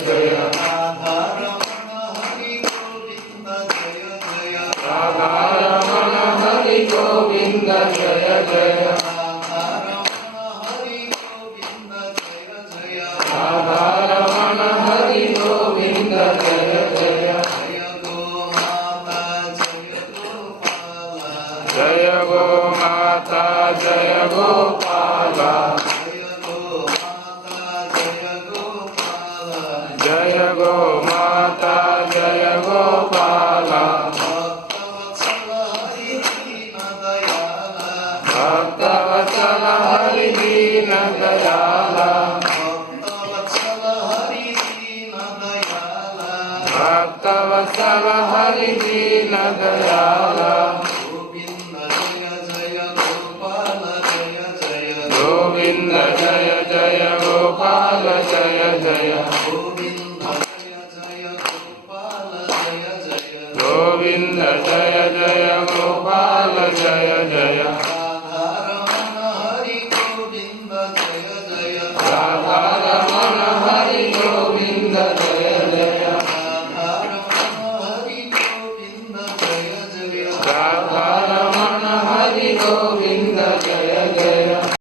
ಜಯ ರಾಧಾರಮಣ ಹರಿ ಗೋವಿಂದ ಜಯ ಜಯ ರಾಧಾರಮಣ ಹರಿ ಗೋವಿಂದ ಜಯ ಜಯ ಜಯ ಗೋ ಮಾತಾ ಜಯ ಗೋಪಾಲ ಜಯ ಗೋ ಮಾತಾ ಜಯ ಗೋಪಾಲ ಭಕ್ತವತ್ಸಲ ಹರಿ ದೀನ ದಯಾಲ ಭಕ್ತವತ್ಸಲ ಹರಿ ದೀನ ದಯಾಲ ಗೋವಿಂದ ಜಯ ಜಯ ಗೋಪಾಲ ಜಯ ಜಯ ಗೋವಿಂದ ಜಯ ಜಯ ಗೋಪಾಲ ಜಯ ಜಯ